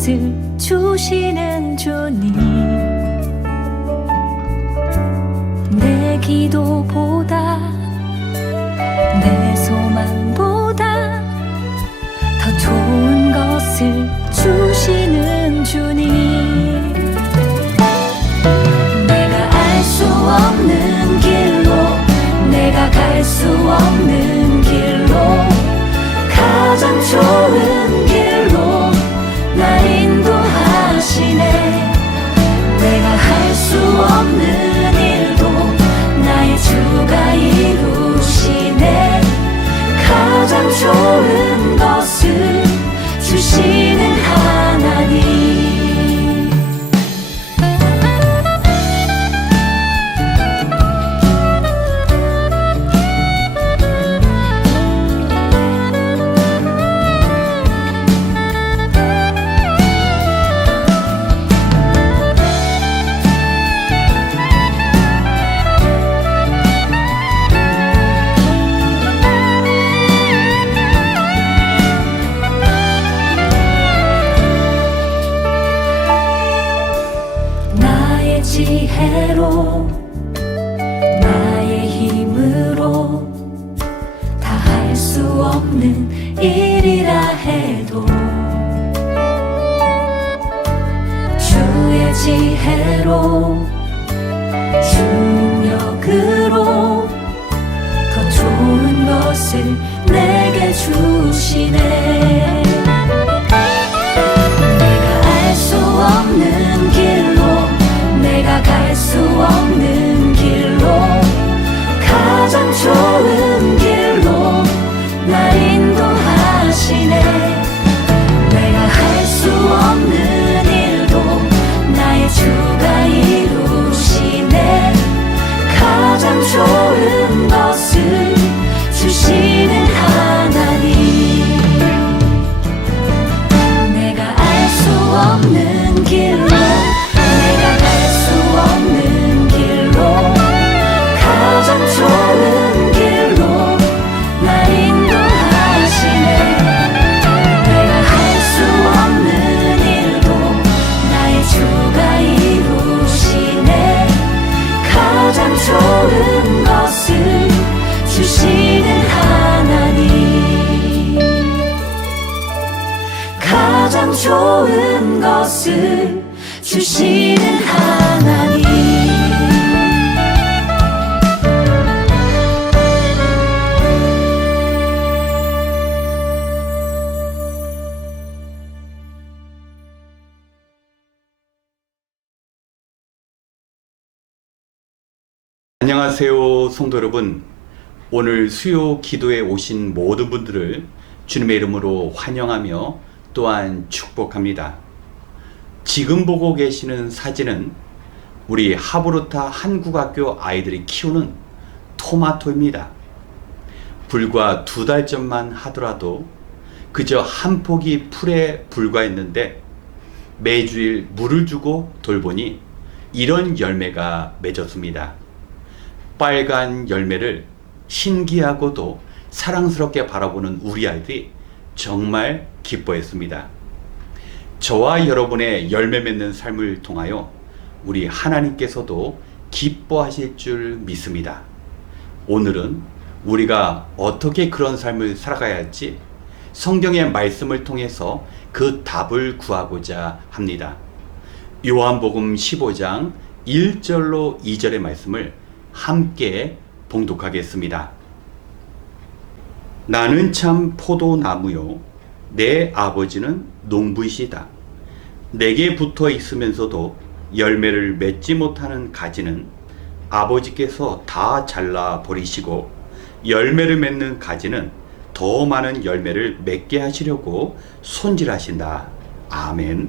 것을 주시는 주님, 내 기도보다 내 소망보다 더 좋은 것을 주시는 주님, 내가 알 수 없는 길로, 내가 갈 수 없는 길로, 가장 좋은 길로 나 인도하시네. 내가 할 수 없는 일도 나의 주가 이루시네. 가장 좋은 것을 주시는 하나님, 지혜로 나의 힘으로 다 할 수 없는 일이라 해도 주의 지혜로 주 능력으로 더 좋은 것을 내게 주시네. 내가 알 수 없는 길로, 내가 갈 수 없는 길로, 가장 좋은 길로 나 인도하시네. 내가 할 수 없는 일도 나의 주가 이루시네. 가장 좋은 것을 주시는 하나님, 내가 알 수 없는 길로, 내가 갈 수 없는 길로, 가장 좋은 길로 나 인도하시네. 내가 할 수 없는 일도 나의 주가 이루시네. 가장 좋은 것을 주시는 하나님, 가장 좋은 것을 주시는 하나님. 안녕하세요, 성도 여러분. 오늘 수요 기도에 오신 모든 분들을 주님의 이름으로 환영하며 또한 축복합니다. 지금 보고 계시는 사진은 우리 하브루타 한국학교 아이들이 키우는 토마토입니다. 불과 2달 전만 하더라도 그저 한 포기 풀에 불과했는데 매주일 물을 주고 돌보니 이런 열매가 맺었습니다. 빨간 열매를 신기하고도 사랑스럽게 바라보는 우리 아이들이 정말 기뻐했습니다. 저와 여러분의 열매 맺는 삶을 통하여 우리 하나님께서도 기뻐하실 줄 믿습니다. 오늘은 우리가 어떻게 그런 삶을 살아가야 할지 성경의 말씀을 통해서 그 답을 구하고자 합니다. 요한복음 15장 1절로 2절의 말씀을 함께 봉독하겠습니다. 나는 참 포도나무요, 내 아버지는 농부이시다. 내게 붙어 있으면서도 열매를 맺지 못하는 가지는 아버지께서 다 잘라 버리시고, 열매를 맺는 가지는 더 많은 열매를 맺게 하시려고 손질하신다. 아멘.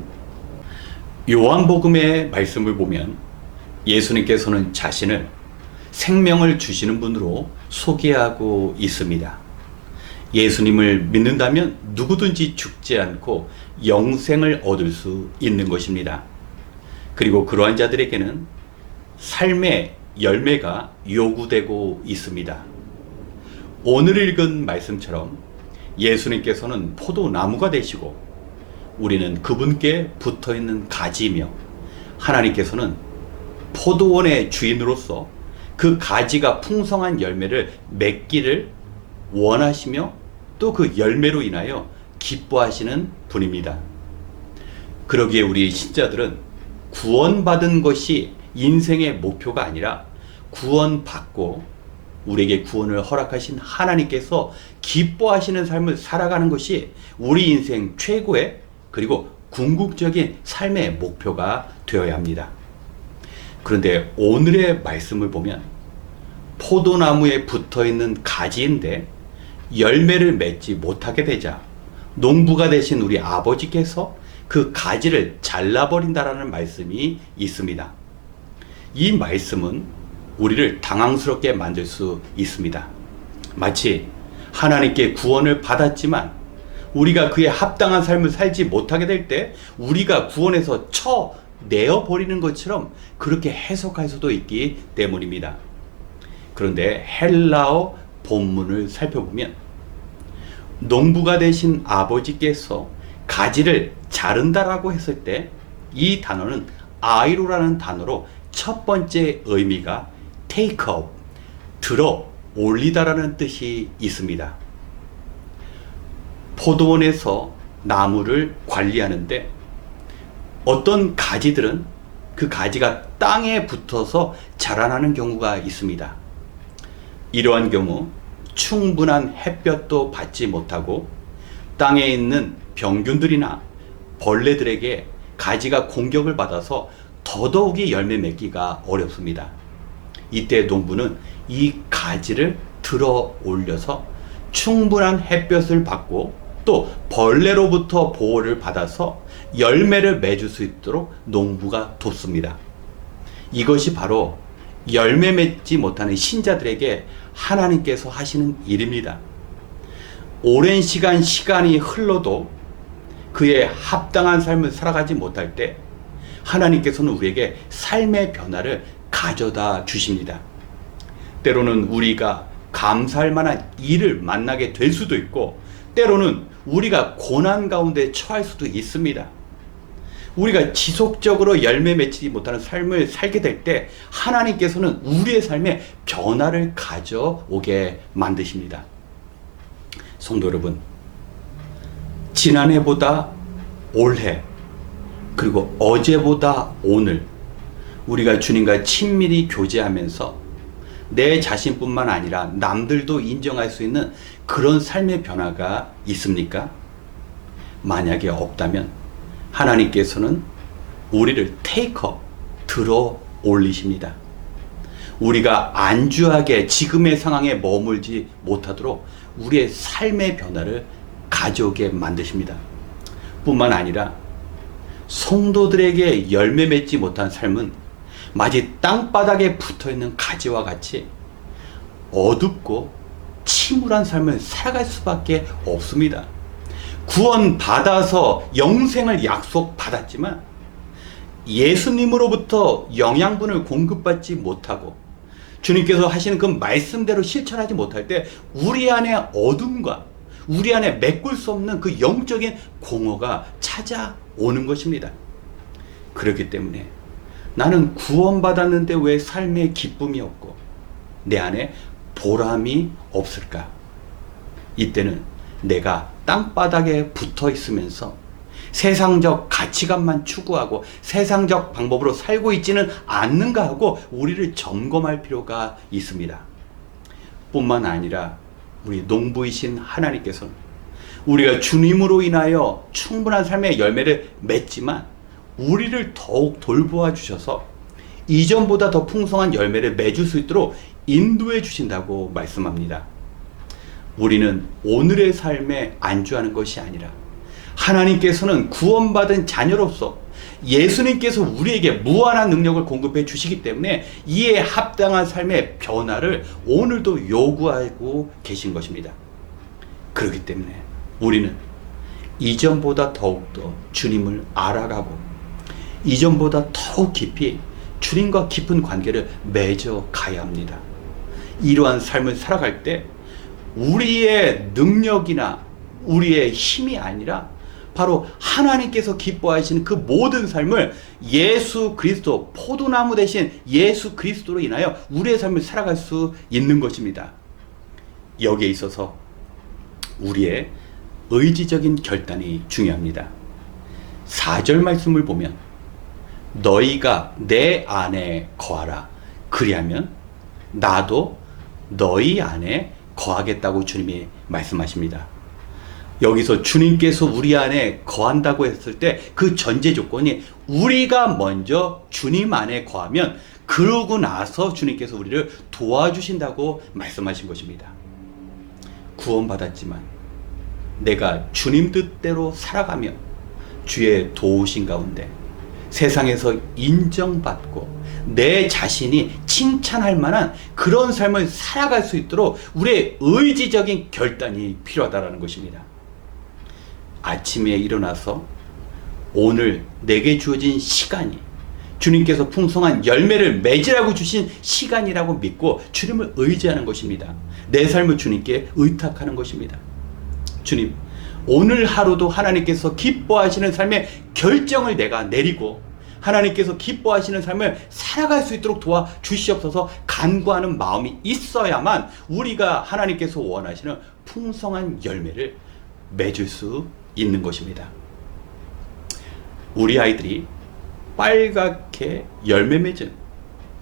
요한복음의 말씀을 보면 예수님께서는 자신을 생명을 주시는 분으로 소개하고 있습니다. 예수님을 믿는다면 누구든지 죽지 않고 영생을 얻을 수 있는 것입니다. 그리고 그러한 자들에게는 삶의 열매가 요구되고 있습니다. 오늘 읽은 말씀처럼 예수님께서는 포도나무가 되시고 우리는 그분께 붙어 있는 가지이며 하나님께서는 포도원의 주인으로서 그 가지가 풍성한 열매를 맺기를 원하시며 또 그 열매로 인하여 기뻐하시는 분입니다. 그러기에 우리 신자들은 구원받은 것이 인생의 목표가 아니라 구원받고 우리에게 구원을 허락하신 하나님께서 기뻐하시는 삶을 살아가는 것이 우리 인생 최고의 그리고 궁극적인 삶의 목표가 되어야 합니다. 그런데 오늘의 말씀을 보면 포도나무에 붙어 있는 가지인데 열매를 맺지 못하게 되자 농부가 되신 우리 아버지께서 그 가지를 잘라버린다라는 말씀이 있습니다. 이 말씀은 우리를 당황스럽게 만들 수 있습니다. 마치 하나님께 구원을 받았지만 우리가 그에 합당한 삶을 살지 못하게 될 때 우리가 구원에서 쳐내어버리는 것처럼 그렇게 해석할 수도 있기 때문입니다. 그런데 헬라어 본문을 살펴보면 농부가 되신 아버지께서 가지를 자른다라고 했을 때 이 단어는 아이로라는 단어로 첫 번째 의미가 take up, 들어 올리다라는 뜻이 있습니다. 포도원에서 나무를 관리하는데 어떤 가지들은 그 가지가 땅에 붙어서 자라나는 경우가 있습니다. 이러한 경우 충분한 햇볕도 받지 못하고 땅에 있는 병균들이나 벌레들에게 가지가 공격을 받아서 더더욱이 열매 맺기가 어렵습니다. 이때 농부는 이 가지를 들어 올려서 충분한 햇볕을 받고 또 벌레로부터 보호를 받아서 열매를 맺을 수 있도록 농부가 돕습니다. 이것이 바로 열매 맺지 못하는 신자들에게 하나님께서 하시는 일입니다. 오랜 시간이 흘러도 그의 합당한 삶을 살아가지 못할 때 하나님께서는 우리에게 삶의 변화를 가져다 주십니다. 때로는 우리가 감사할 만한 일을 만나게 될 수도 있고 때로는 우리가 고난 가운데 처할 수도 있습니다. 우리가 지속적으로 열매 맺지 못하는 삶을 살게 될 때 하나님께서는 우리의 삶에 변화를 가져오게 만드십니다. 성도 여러분, 지난해보다 올해 그리고 어제보다 오늘 우리가 주님과 친밀히 교제하면서 내 자신뿐만 아니라 남들도 인정할 수 있는 그런 삶의 변화가 있습니까? 만약에 없다면 하나님께서는 우리를 테이크업, 들어 올리십니다. 우리가 안주하게 지금의 상황에 머물지 못하도록 우리의 삶의 변화를 가져오게 만드십니다. 뿐만 아니라 성도들에게 열매 맺지 못한 삶은 마치 땅바닥에 붙어있는 가지와 같이 어둡고 침울한 삶을 살아갈 수밖에 없습니다. 구원받아서 영생을 약속받았지만 예수님으로부터 영양분을 공급받지 못하고 주님께서 하시는 그 말씀대로 실천하지 못할 때 우리 안에 어둠과 우리 안에 메꿀 수 없는 그 영적인 공허가 찾아오는 것입니다. 그렇기 때문에 나는 구원받았는데 왜 삶에 기쁨이 없고 내 안에 보람이 없을까? 이때는 내가 땅바닥에 붙어 있으면서 세상적 가치관만 추구하고 세상적 방법으로 살고 있지는 않는가 하고 우리를 점검할 필요가 있습니다. 뿐만 아니라 우리 농부이신 하나님께서는 우리가 주님으로 인하여 충분한 삶의 열매를 맺지만 우리를 더욱 돌보아 주셔서 이전보다 더 풍성한 열매를 맺을 수 있도록 인도해 주신다고 말씀합니다. 우리는 오늘의 삶에 안주하는 것이 아니라 하나님께서는 구원받은 자녀로서 예수님께서 우리에게 무한한 능력을 공급해 주시기 때문에 이에 합당한 삶의 변화를 오늘도 요구하고 계신 것입니다. 그렇기 때문에 우리는 이전보다 더욱더 주님을 알아가고 이전보다 더욱 깊이 주님과 깊은 관계를 맺어 가야 합니다. 이러한 삶을 살아갈 때 우리의 능력이나 우리의 힘이 아니라 바로 하나님께서 기뻐하시는 그 모든 삶을 예수 그리스도, 포도나무 대신 예수 그리스도로 인하여 우리의 삶을 살아갈 수 있는 것입니다. 여기에 있어서 우리의 의지적인 결단이 중요합니다. 4절 말씀을 보면 너희가 내 안에 거하라. 그리하면 나도 너희 안에 거하겠다고 주님이 말씀하십니다. 여기서 주님께서 우리 안에 거한다고 했을 때 그 전제 조건이 우리가 먼저 주님 안에 거하면 그러고 나서 주님께서 우리를 도와주신다고 말씀하신 것입니다. 구원받았지만 내가 주님 뜻대로 살아가며 주의 도우신 가운데 세상에서 인정받고 내 자신이 칭찬할 만한 그런 삶을 살아갈 수 있도록 우리의 의지적인 결단이 필요하다는 것입니다. 아침에 일어나서 오늘 내게 주어진 시간이 주님께서 풍성한 열매를 맺으라고 주신 시간이라고 믿고 주님을 의지하는 것입니다. 내 삶을 주님께 의탁하는 것입니다. 주님, 오늘 하루도 하나님께서 기뻐하시는 삶의 결정을 내가 내리고 하나님께서 기뻐하시는 삶을 살아갈 수 있도록 도와주시옵소서. 간구하는 마음이 있어야만 우리가 하나님께서 원하시는 풍성한 열매를 맺을 수 있는 것입니다. 우리 아이들이 빨갛게 열매 맺은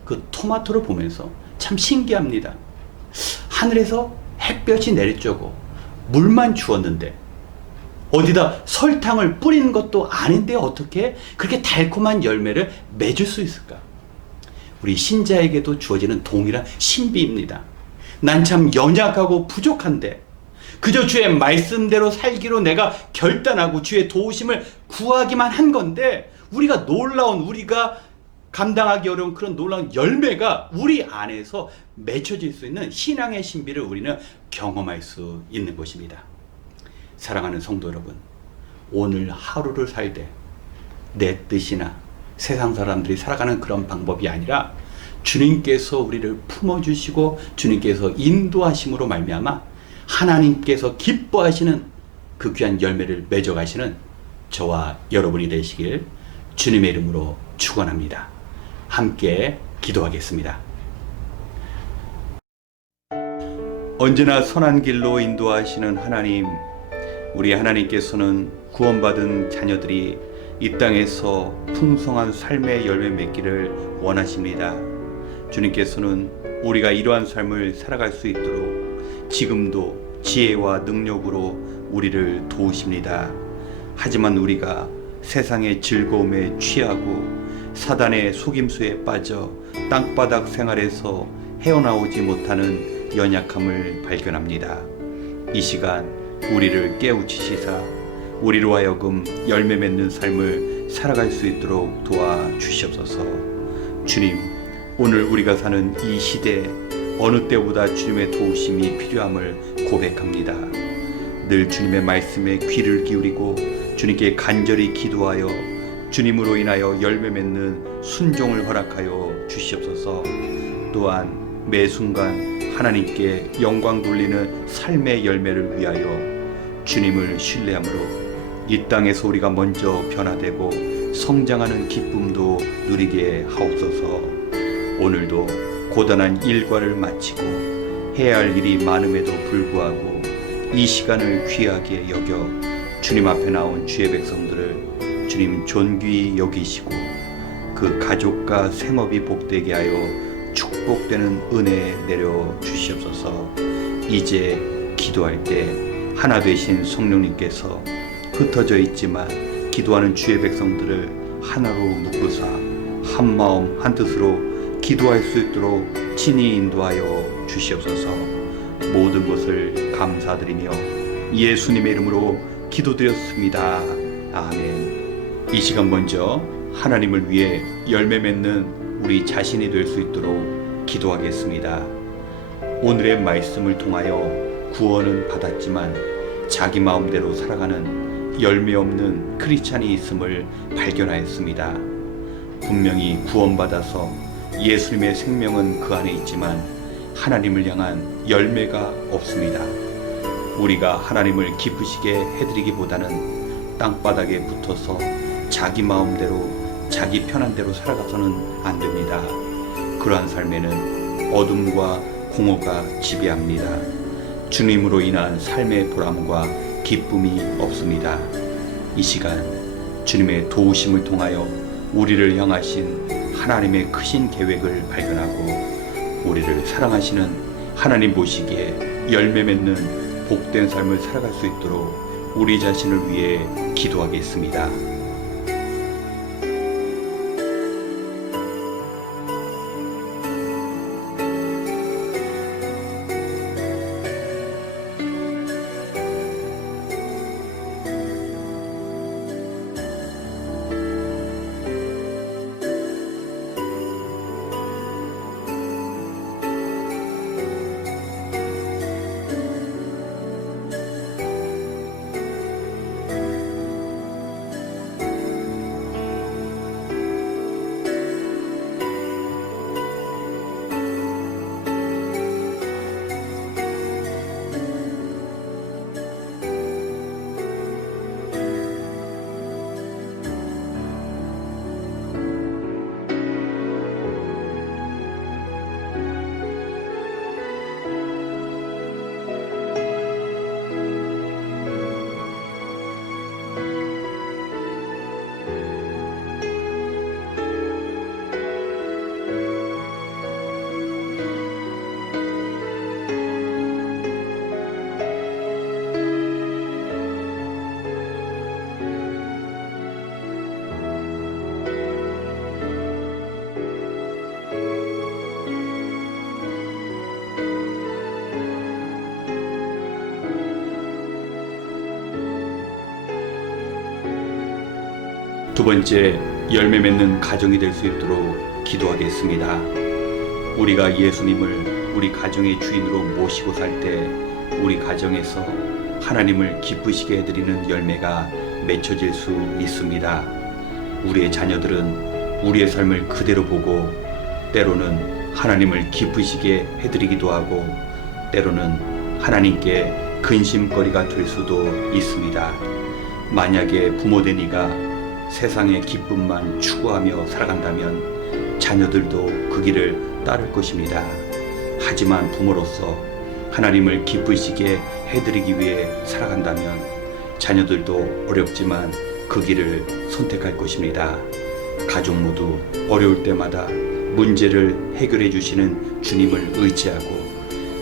그 토마토를 보면서 참 신기합니다. 하늘에서 햇볕이 내리쬐고 물만 주었는데 어디다 설탕을 뿌리는 것도 아닌데 어떻게 그렇게 달콤한 열매를 맺을 수 있을까? 우리 신자에게도 주어지는 동일한 신비입니다. 난 참 연약하고 부족한데 그저 주의 말씀대로 살기로 내가 결단하고 주의 도우심을 구하기만 한 건데 우리가 감당하기 어려운 그런 놀라운 열매가 우리 안에서 맺혀질 수 있는 신앙의 신비를 우리는 경험할 수 있는 것입니다. 사랑하는 성도 여러분, 오늘 하루를 살 때 내 뜻이나 세상 사람들이 살아가는 그런 방법이 아니라 주님께서 우리를 품어주시고 주님께서 인도하심으로 말미암아 하나님께서 기뻐하시는 그 귀한 열매를 맺어가시는 저와 여러분이 되시길 주님의 이름으로 축원합니다. 함께 기도하겠습니다. 언제나 선한 길로 인도하시는 하나님, 우리 하나님께서는 구원받은 자녀들이 이 땅에서 풍성한 삶의 열매 맺기를 원하십니다. 주님께서는 우리가 이러한 삶을 살아갈 수 있도록 지금도 지혜와 능력으로 우리를 도우십니다. 하지만 우리가 세상의 즐거움에 취하고 사단의 속임수에 빠져 땅바닥 생활에서 헤어나오지 못하는 연약함을 발견합니다. 이 시간 우리를 깨우치시사 우리로 하여금 열매 맺는 삶을 살아갈 수 있도록 도와주시옵소서. 주님, 오늘 우리가 사는 이 시대에 어느 때보다 주님의 도우심이 필요함을 고백합니다. 늘 주님의 말씀에 귀를 기울이고 주님께 간절히 기도하여 주님으로 인하여 열매 맺는 순종을 허락하여 주시옵소서. 또한 매 순간 하나님께 영광 돌리는 삶의 열매를 위하여 주님을 신뢰함으로 이 땅에서 우리가 먼저 변화되고 성장하는 기쁨도 누리게 하옵소서. 오늘도 고단한 일과를 마치고 해야 할 일이 많음에도 불구하고 이 시간을 귀하게 여겨 주님 앞에 나온 주의 백성들을 주님 존귀히 여기시고 그 가족과 생업이 복되게 하여 축복되는 은혜 내려 주시옵소서. 이제 기도할 때 하나 되신 성령님께서 흩어져 있지만 기도하는 주의 백성들을 하나로 묶으사 한 마음 한 뜻으로 기도할 수 있도록 친히 인도하여 주시옵소서. 모든 것을 감사드리며 예수님의 이름으로 기도드렸습니다. 아멘. 이 시간 먼저 하나님을 위해 열매 맺는 우리 자신이 될 수 있도록 기도하겠습니다. 오늘의 말씀을 통하여 구원은 받았지만 자기 마음대로 살아가는 열매 없는 크리스찬이 있음을 발견하였습니다. 분명히 구원받아서 예수님의 생명은 그 안에 있지만 하나님을 향한 열매가 없습니다. 우리가 하나님을 기쁘시게 해드리기보다는 땅바닥에 붙어서 자기 마음대로 자기 편한 대로 살아가서는 안 됩니다. 그러한 삶에는 어둠과 공허가 지배합니다. 주님으로 인한 삶의 보람과 기쁨이 없습니다. 이 시간 주님의 도우심을 통하여 우리를 향하신 하나님의 크신 계획을 발견하고 우리를 사랑하시는 하나님 보시기에 열매 맺는 복된 삶을 살아갈 수 있도록 우리 자신을 위해 기도하겠습니다. 두 번째, 열매 맺는 가정이 될 수 있도록 기도하겠습니다. 우리가 예수님을 우리 가정의 주인으로 모시고 살 때 우리 가정에서 하나님을 기쁘시게 해드리는 열매가 맺혀질 수 있습니다. 우리의 자녀들은 우리의 삶을 그대로 보고 때로는 하나님을 기쁘시게 해드리기도 하고 때로는 하나님께 근심거리가 될 수도 있습니다. 만약에 부모된 이가 세상의 기쁨만 추구하며 살아간다면 자녀들도 그 길을 따를 것입니다. 하지만 부모로서 하나님을 기쁘시게 해드리기 위해 살아간다면 자녀들도 어렵지만 그 길을 선택할 것입니다. 가족 모두 어려울 때마다 문제를 해결해 주시는 주님을 의지하고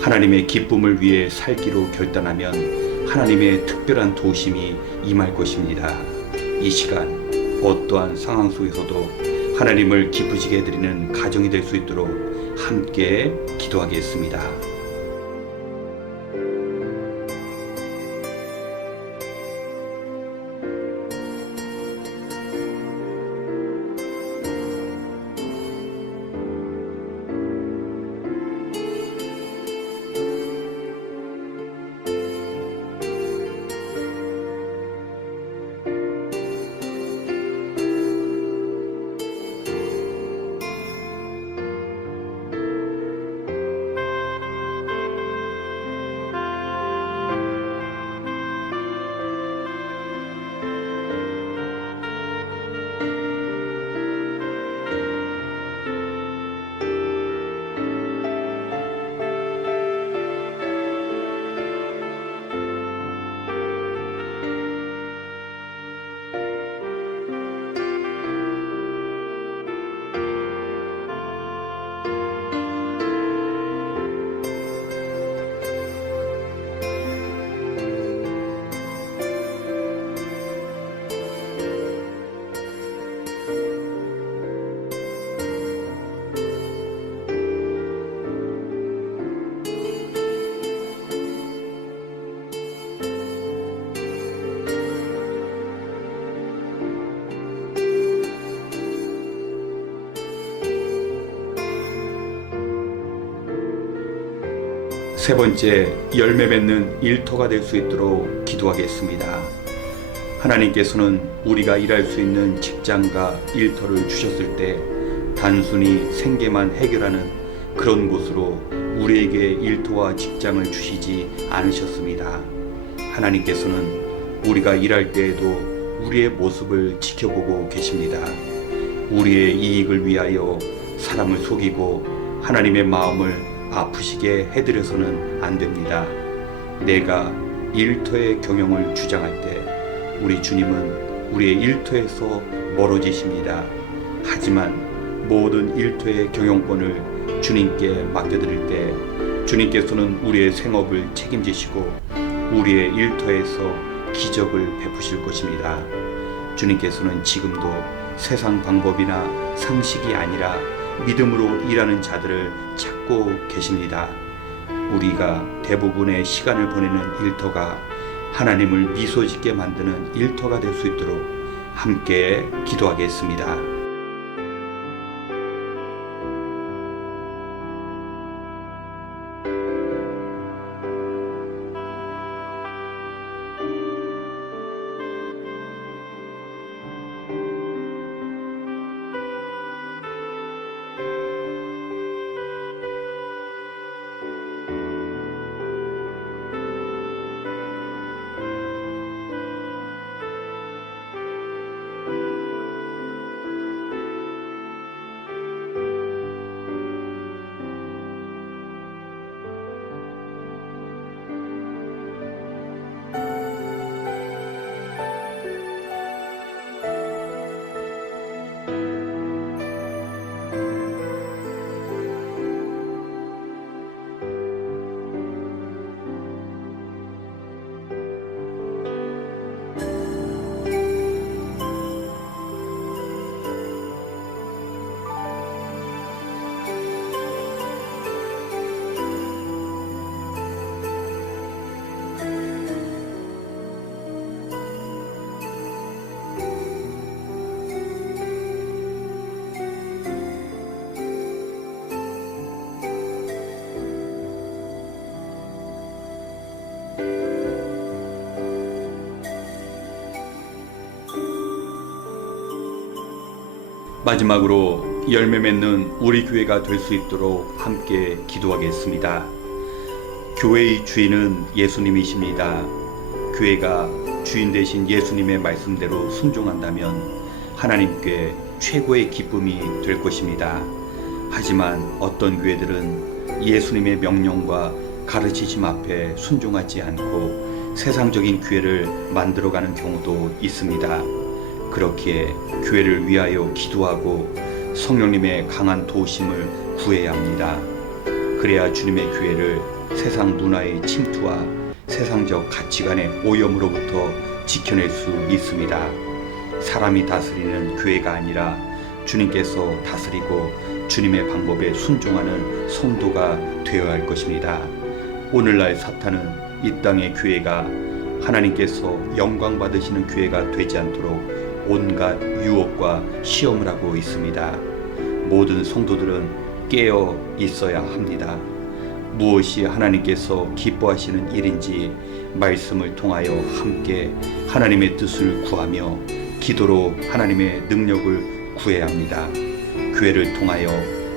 하나님의 기쁨을 위해 살기로 결단하면 하나님의 특별한 도우심이 임할 것입니다. 이 시간 어떠한 상황 속에서도 하나님을 기쁘시게 해드리는 가정이 될 수 있도록 함께 기도하겠습니다. 세 번째, 열매 맺는 일터가 될 수 있도록 기도하겠습니다. 하나님께서는 우리가 일할 수 있는 직장과 일터를 주셨을 때 단순히 생계만 해결하는 그런 곳으로 우리에게 일터와 직장을 주시지 않으셨습니다. 하나님께서는 우리가 일할 때에도 우리의 모습을 지켜보고 계십니다. 우리의 이익을 위하여 사람을 속이고 하나님의 마음을 아프시게 해드려서는 안 됩니다. 내가 일터의 경영을 주장할 때 우리 주님은 우리의 일터에서 멀어지십니다. 하지만 모든 일터의 경영권을 주님께 맡겨드릴 때 주님께서는 우리의 생업을 책임지시고 우리의 일터에서 기적을 베푸실 것입니다. 주님께서는 지금도 세상 방법이나 상식이 아니라 믿음으로 일하는 자들을 찾고 계십니다. 우리가 대부분의 시간을 보내는 일터가 하나님을 미소짓게 만드는 일터가 될 수 있도록 함께 기도하겠습니다. 마지막으로 열매 맺는 우리 교회가 될 수 있도록 함께 기도하겠습니다. 교회의 주인은 예수님이십니다. 교회가 주인 되신 예수님의 말씀대로 순종한다면 하나님께 최고의 기쁨이 될 것입니다. 하지만 어떤 교회들은 예수님의 명령과 가르치심 앞에 순종하지 않고 세상적인 교회를 만들어가는 경우도 있습니다. 그렇기에 교회를 위하여 기도하고 성령님의 강한 도우심을 구해야 합니다. 그래야 주님의 교회를 세상 문화의 침투와 세상적 가치관의 오염으로부터 지켜낼 수 있습니다. 사람이 다스리는 교회가 아니라 주님께서 다스리고 주님의 방법에 순종하는 성도가 되어야 할 것입니다. 오늘날 사탄은 이 땅의 교회가 하나님께서 영광 받으시는 교회가 되지 않도록 온갖 유혹과 시험을 하고 있습니다. 모든 성도들은 깨어 있어야 합니다. 무엇이 하나님께서 기뻐하시는 일인지 말씀을 통하여 함께 하나님의 뜻을 구하며 기도로 하나님의 능력을 구해야 합니다. 교회를 통하여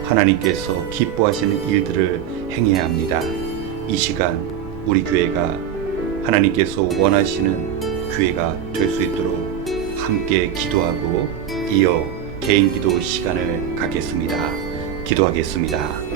하나님께서 기뻐하시는 일들을 행해야 합니다. 이 시간 우리 교회가 하나님께서 원하시는 교회가 될 수 있도록 함께 기도하고 이어 개인 기도 시간을 갖겠습니다. 기도하겠습니다.